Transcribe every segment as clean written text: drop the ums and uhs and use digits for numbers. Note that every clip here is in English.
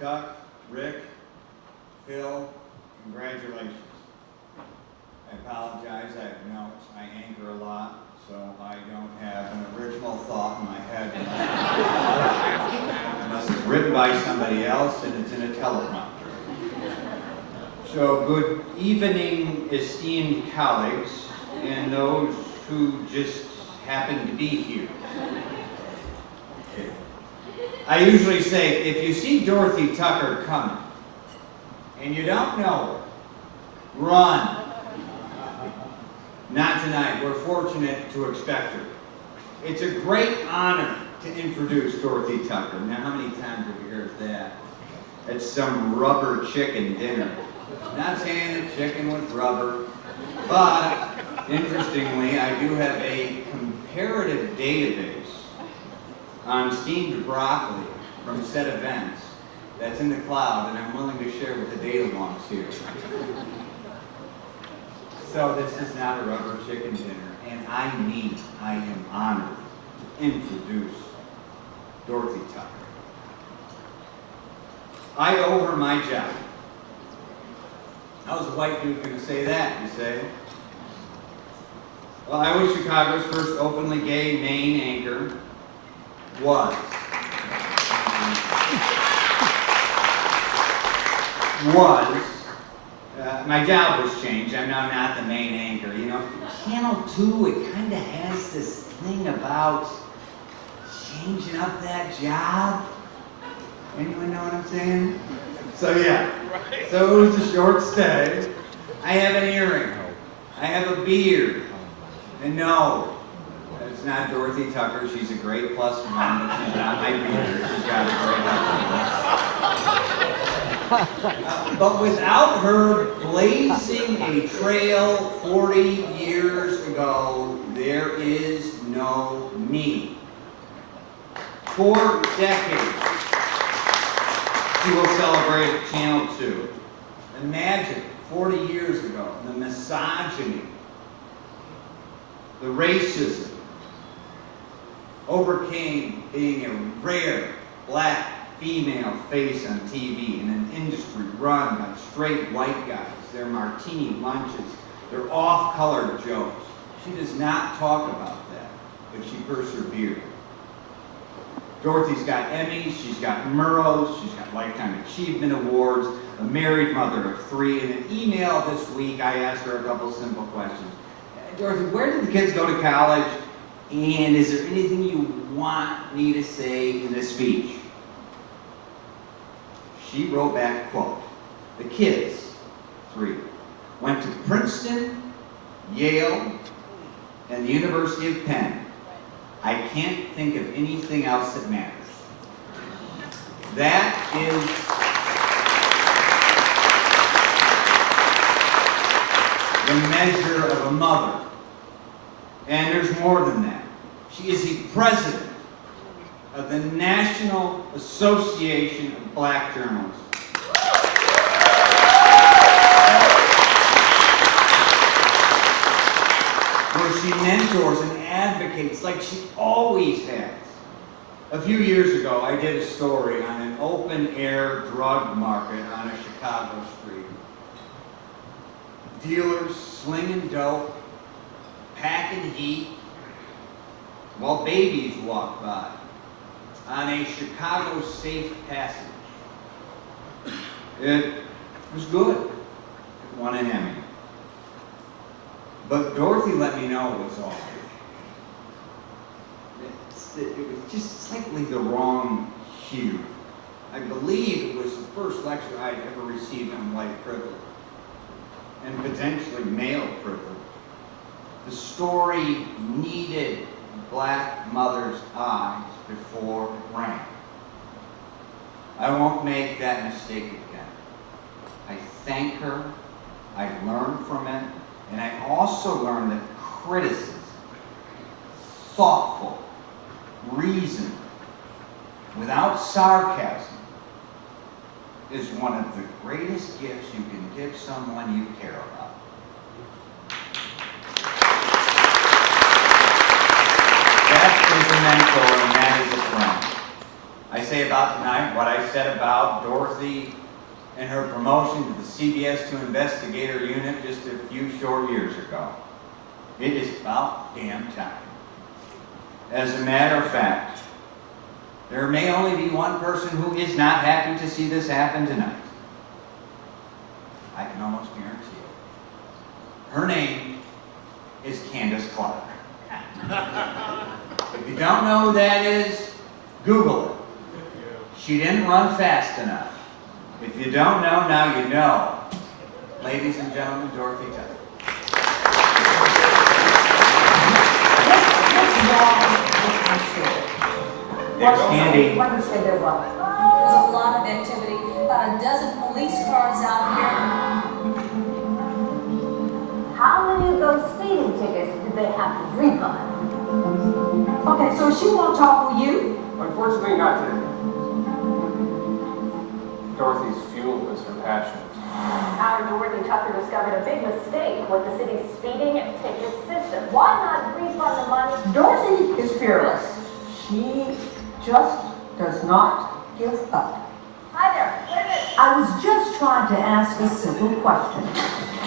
Chuck, Rick, Phil, congratulations. I apologize, I have notes. I anchor a lot, so I don't have an original thought in my head. Unless it's written by somebody else and it's in a teleprompter. So good evening, esteemed colleagues, and those who just happen to be here. Okay. I usually say, if you see Dorothy Tucker coming, and you don't know her, run. Not tonight. We're fortunate to expect her. It's a great honor to introduce Dorothy Tucker. Now, how many times have you heard that? It's some rubber chicken dinner. Not saying that chicken was rubber, but interestingly, I do have a comparative database on steamed broccoli from said events that's in the cloud, and I'm willing to share with the data wonks here. So this is not a rubber chicken dinner, and I am honored to introduce Dorothy Tucker. I owe her my job. How's a white dude going to say that, you say? Well, I was Chicago's first openly gay main anchor. My job was changed. I'm now not the main anchor. You know, Channel 2, it kind of has this thing about changing up that job. Anyone know what I'm saying? So yeah, so it was a short stay. I have an earring. I have a beard. And no, it's not Dorothy Tucker. She's a great plus one, but she's not my beard. She's got a great but without her blazing a trail 40 years ago, there is no me. 4 decades. She will celebrate at Channel 2. Imagine 40 years ago, the misogyny, the racism, overcame being a rare black female face on TV in an industry run by straight white guys, their martini lunches, their off-color jokes. She does not talk about that, but she persevered. Dorothy's got Emmys, she's got Murrows, she's got Lifetime Achievement Awards, a married mother of 3. In an email this week, I asked her a couple simple questions. Dorothy, where did the kids go to college? And is there anything you want me to say in this speech? She wrote back, quote, the kids, 3, went to Princeton, Yale, and the University of Penn. I can't think of anything else that matters. That is the measure of a mother. And there's more than that. She is the president of the National Association of Black Journalists. Where she mentors and advocates like she always has. A few years ago, I did a story on an open-air drug market on a Chicago street. Dealers slinging dope, packing heat, while babies walk by on a Chicago safe passage. It was good. It won an Emmy. But Dorothy let me know it was off. It was just slightly the wrong hue. I believe it was the first lecture I'd ever received on white privilege, and potentially male privilege. The story needed black mother's eyes before it rang. I won't make that mistake again. I thank her, I learned from it, and I also learned that criticism, thoughtful, reason, without sarcasm, is one of the greatest gifts you can give someone you care about. That is a mentor, and that is a friend. I say about tonight what I said about Dorothy and her promotion to the CBS 2 investigator unit just a few short years ago. It is about damn time. As a matter of fact, there may only be one person who is not happy to see this happen tonight. I can almost guarantee it. Her name is Candace Clark. If you don't know who that is, Google it. She didn't run fast enough. If you don't know, now you know. Ladies and gentlemen, Dorothy Tucker. There's Candy. What do you say they're wrong? There's a lot of activity. About a dozen police cars out here. How many of those speeding tickets did they have to refund? Okay, so she won't talk with you? Unfortunately, not today. Dorothy's fuel is her passion. Our Dorothy Tucker discovered a big mistake with the city's speeding ticket system. Why not refund the money? Dorothy is fearless. She just does not give up. Hi there, wait a minute. I was just trying to ask a simple question.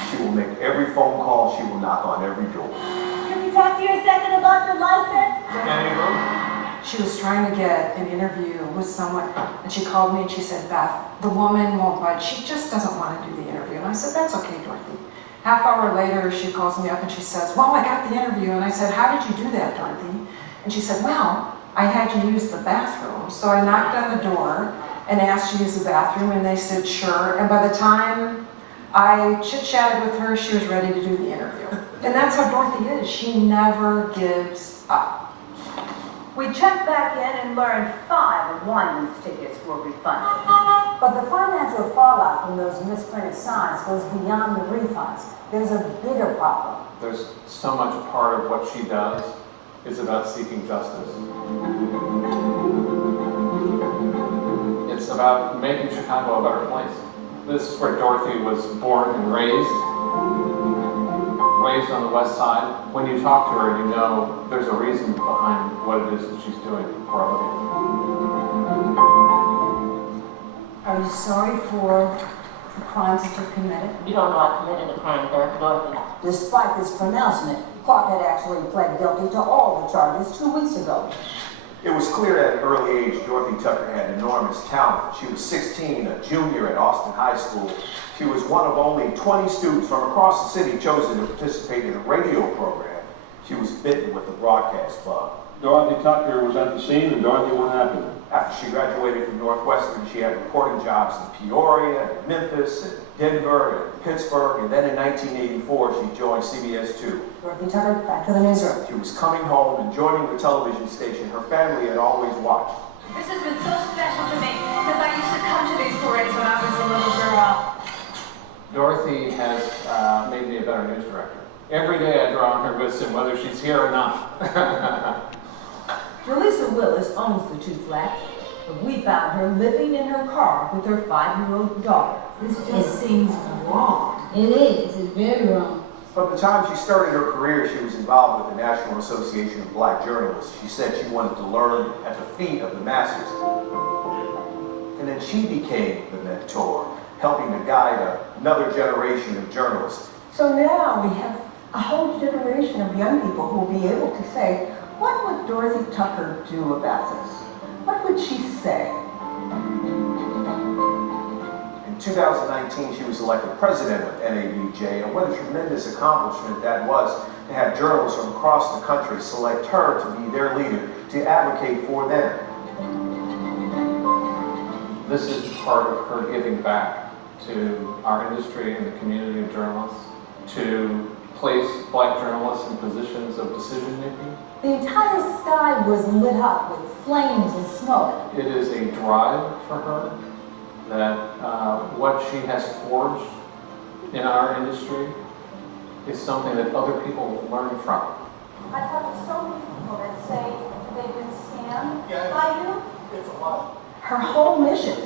She will make every phone call. She will knock on every door. Can we talk to you a second about your license? She was trying to get an interview with someone, and she called me and she said, Beth, the woman won't budge. She just doesn't want to do the interview. And I said, that's okay, Dorothy. Half hour later, she calls me up and she says, well, I got the interview. And I said, how did you do that, Dorothy? And she said, well, I had to use the bathroom. So I knocked on the door and asked to use the bathroom, and they said, sure. And by the time I chit-chatted with her, she was ready to do the interview. And that's how Dorothy is. She never gives up. We checked back in and learned 5 of Wyman's tickets were refunded. But the financial fallout from those misprinted signs goes beyond the refunds. There's a bigger problem. There's so much part of what she does is about seeking justice. It's about making Chicago a better place. This is where Dorothy was born and raised on the west side. When you talk to her, you know there's a reason behind what it is that she's doing for a living. Are you sorry for the crimes that you committed? You don't know I committed a crime, Dorothy. Despite this pronouncement, Clark had actually pled guilty to all the charges 2 weeks ago. It was clear at an early age Dorothy Tucker had enormous talent. She was 16, a junior at Austin High School. She was one of only 20 students from across the city chosen to participate in a radio program. She was bitten with the broadcast bug. Dorothy Tucker was at the scene, and Dorothy, what happened? After she graduated from Northwestern, she had reporting jobs in Peoria, and Memphis, and Denver, and Pittsburgh, and then in 1984 she joined CBS 2. Dorothy Tucker, back to the newsroom. She was coming home and joining the television station her family had always watched. This has been so special to me because I used to come to these parades when I was a little girl. Dorothy has made me a better news director. Every day I draw on her wisdom, whether she's here or not. Jaleesa Willis owns the 2 flats, but we found her living in her car with her 5-year-old daughter. This just seems wrong. It is. It's very wrong. From the time she started her career, she was involved with the National Association of Black Journalists. She said she wanted to learn at the feet of the masters. And then she became the mentor, helping to guide another generation of journalists. So now we have a whole generation of young people who will be able to say, what would Dorothy Tucker do about this? What would she say? In 2019, she was elected president of NABJ, and what a tremendous accomplishment that was to have journalists from across the country select her to be their leader, to advocate for them. This is part of her giving back to our industry and the community of journalists, to place black journalists in positions of decision-making. The entire sky was lit up with flames and smoke. It is a drive for her that what she has forged in our industry is something that other people learn from. I talked to so many people that say they've been scammed by you. It's a lot. Her whole mission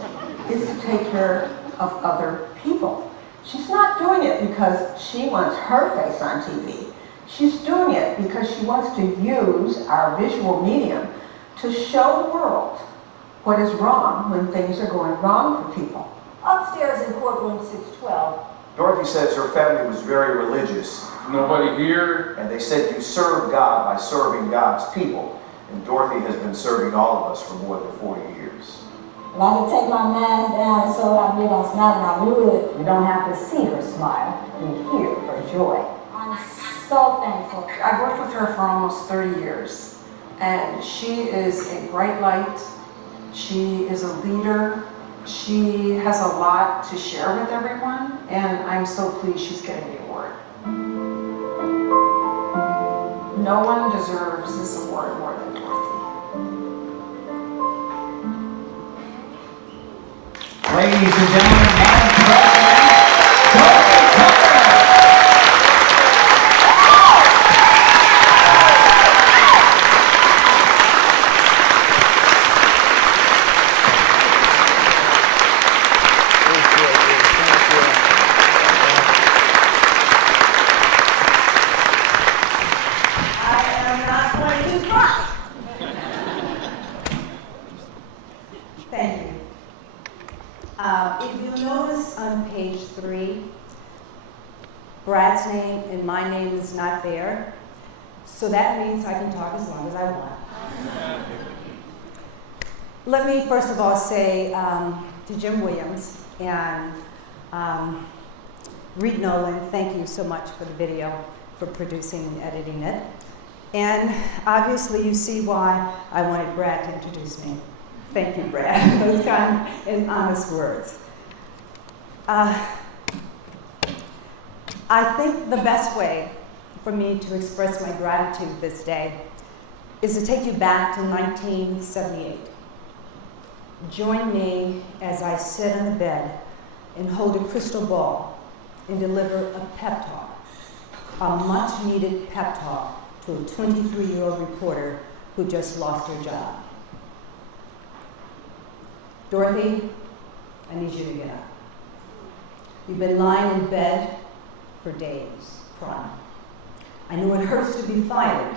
is to take care of other people. She's not doing it because she wants her face on TV. She's doing it because she wants to use our visual medium to show the world what is wrong when things are going wrong for people. Upstairs in courtroom 612, Dorothy says her family was very religious, Nobody here. and they said you serve God by serving God's people. And Dorothy has been serving all of us for more than 40 years. If I could take my mask down so I believe I'm smiling, I would. You don't have to see her smile, you hear her joy. I'm so thankful. I've worked with her for almost 30 years, and she is a bright light. She is a leader. She has a lot to share with everyone, and I'm so pleased she's getting the award. No one deserves this award more than Dorothy. Ladies and gentlemen, Madam President, Dorothy Tucker. Thank you. If you'll notice on page 3, Brad's name and my name is not there. So that means I can talk as long as I want. Let me first of all say to Jim Williams and Reed Nolan, thank you so much for the video, for producing and editing it. And obviously you see why I wanted Brad to introduce me. Thank you, Brad, for those kind and honest words. I think the best way for me to express my gratitude this day is to take you back to 1978. Join me as I sit on the bed and hold a crystal ball and deliver a pep talk, a much-needed pep talk to a 23-year-old reporter who just lost her job. Dorothy, I need you to get up. You've been lying in bed for days, crying. I know it hurts to be fired,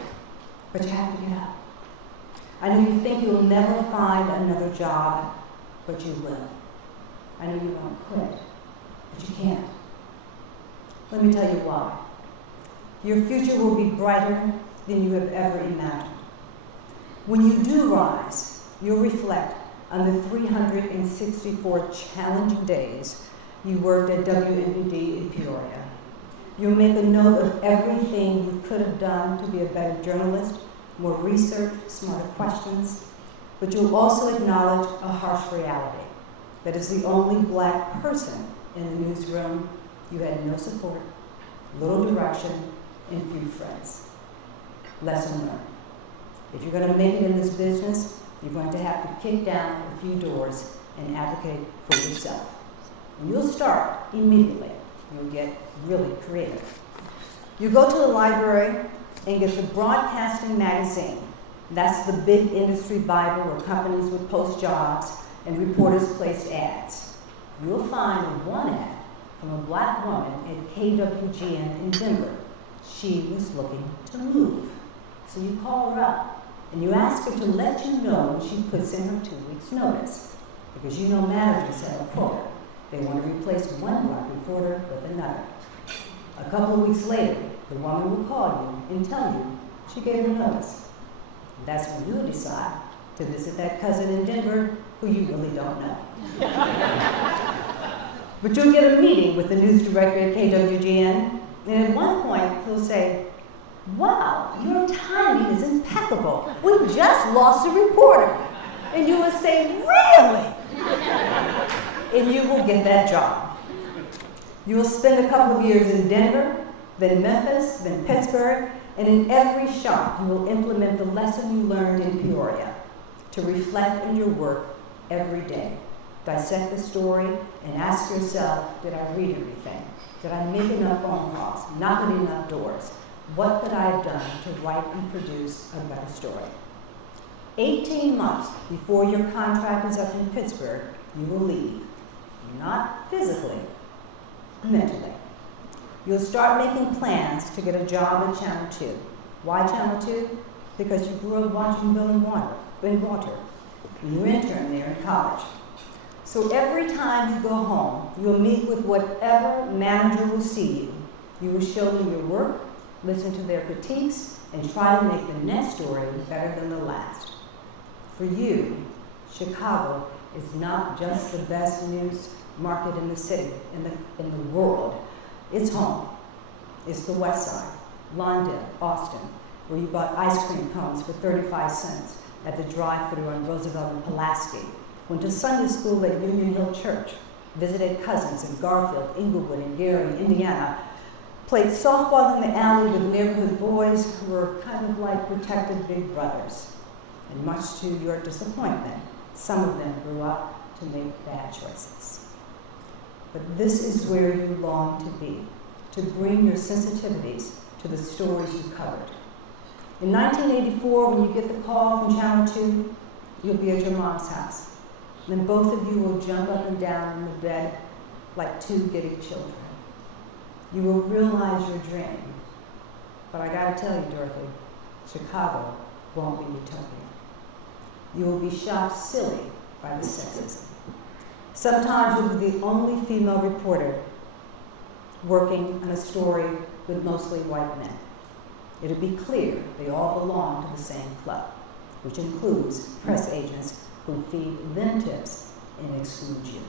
but you have to get up. I know you think you'll never find another job, but you will. I know you won't quit, but you can't. Let me tell you why. Your future will be brighter than you have ever imagined. When you do rise, you'll reflect on the 364 challenging days you worked at WNBD in Peoria. You'll make a note of everything you could have done to be a better journalist, more research, smarter questions, but you'll also acknowledge a harsh reality, that as the only black person in the newsroom, you had no support, little direction, and few friends. Lesson learned. If you're going to make it in this business, you're going to have to kick down a few doors and advocate for yourself. And you'll start immediately. You'll get really creative. You go to the library and get the Broadcasting Magazine. That's the big industry Bible where companies would post jobs and reporters placed ads. You'll find one ad from a black woman at KWGN in Denver. She was looking to move. So you call her up and you ask her to let you know when she puts in her 2 weeks' notice. Because you know managers have a quota. They want to replace one black reporter with another. A couple of weeks later, the woman will call you and tell you she gave her notice. That's when you decide to visit that cousin in Denver who you really don't know. But you'll get a meeting with the news director at KWGN, and at one point he'll say, "Wow, your timing is impeccable. We just lost a reporter." And you will say, "Really?" And you will get that job. You will spend a couple of years in Denver, then Memphis, then Pittsburgh, and in every shop you will implement the lesson you learned in Peoria, to reflect on your work every day. Dissect the story and ask yourself, did I read everything? Did I make enough phone calls? Knock on enough doors? What could I have done to write and produce a better story? 18 months before your contract is up in Pittsburgh, you will leave. Not physically, mentally. You'll start making plans to get a job at Channel 2. Why Channel 2? Because you grew up watching Bill and Walter. and you intern there in college. So every time you go home, you'll meet with whatever manager will see you. You will show them your work, listen to their critiques, and try to make the next story better than the last. For you, Chicago is not just the best news market in the city, in the world. It's home. It's the West Side, London, Austin, where you bought ice cream cones for 35 cents at the drive-thru on Roosevelt and Pulaski, went to Sunday school at Union Hill Church, visited cousins in Garfield, Inglewood, and Gary, Indiana, played softball in the alley with neighborhood boys who were kind of like protected big brothers. And much to your disappointment, some of them grew up to make bad choices. But this is where you long to be, to bring your sensitivities to the stories you covered. In 1984, when you get the call from Channel 2, you'll be at your mom's house. Then both of you will jump up and down in the bed like two giddy children. You will realize your dream. But I gotta tell you, Dorothy, Chicago won't be utopia. You will be shocked silly by the sexism. Sometimes you'll be the only female reporter working on a story with mostly white men. It'll be clear they all belong to the same club, which includes press agents who feed them tips and exclude you.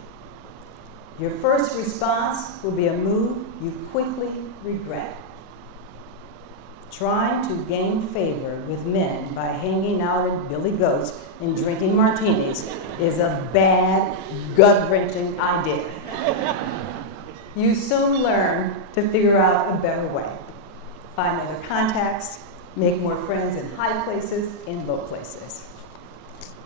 Your first response will be a move you quickly regret. Trying to gain favor with men by hanging out at Billy Goat's and drinking martinis is a bad, gut-wrenching idea. You soon learn to figure out a better way. Find other contacts, make more friends in high places and low places.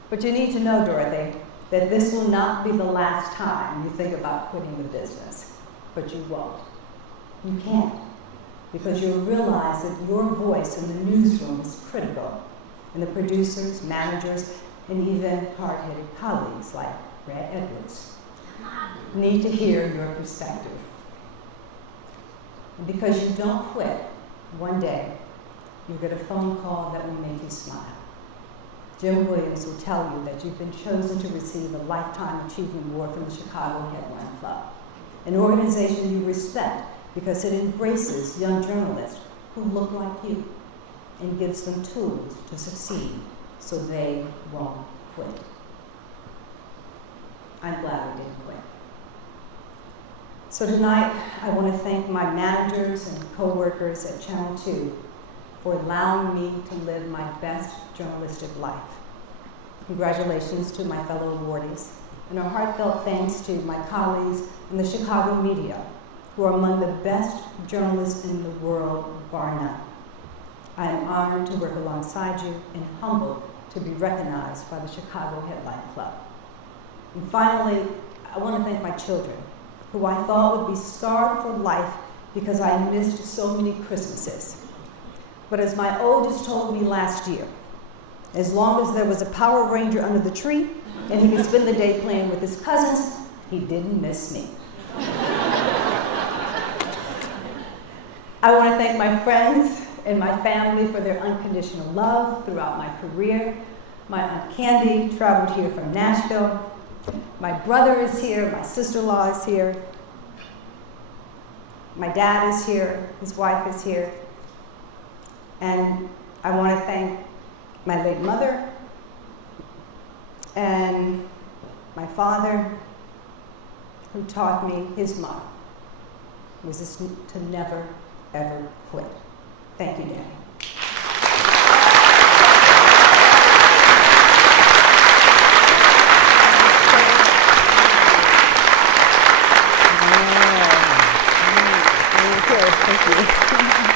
But you need to know, Dorothy, that this will not be the last time you think about quitting the business. But you won't. You can't. Because you'll realize that your voice in the newsroom is critical, and the producers, managers, and even hard-headed colleagues like Brad Edwards need to hear your perspective. And because you don't quit, one day you'll get a phone call that will make you smile. Jim Williams will tell you that you've been chosen to receive a Lifetime Achievement Award from the Chicago Headline Club, an organization you respect because it embraces young journalists who look like you and gives them tools to succeed so they won't quit. I'm glad we didn't quit. So tonight, I want to thank my managers and co-workers at Channel 2 for allowing me to live my best journalistic life. Congratulations to my fellow awardees, and a heartfelt thanks to my colleagues in the Chicago media, who are among the best journalists in the world, bar none. I am honored to work alongside you and humbled to be recognized by the Chicago Headline Club. And finally, I want to thank my children, who I thought would be scarred for life because I missed so many Christmases. But as my oldest told me last year, as long as there was a Power Ranger under the tree and he could spend the day playing with his cousins, he didn't miss me. I want to thank my friends and my family for their unconditional love throughout my career. My Aunt Candy traveled here from Nashville. My brother is here, my sister-in-law is here. My dad is here, his wife is here. And I want to thank my late mother and my father, who taught me his motto was this, to never, ever quit. Thank you, Daddy. Thank you.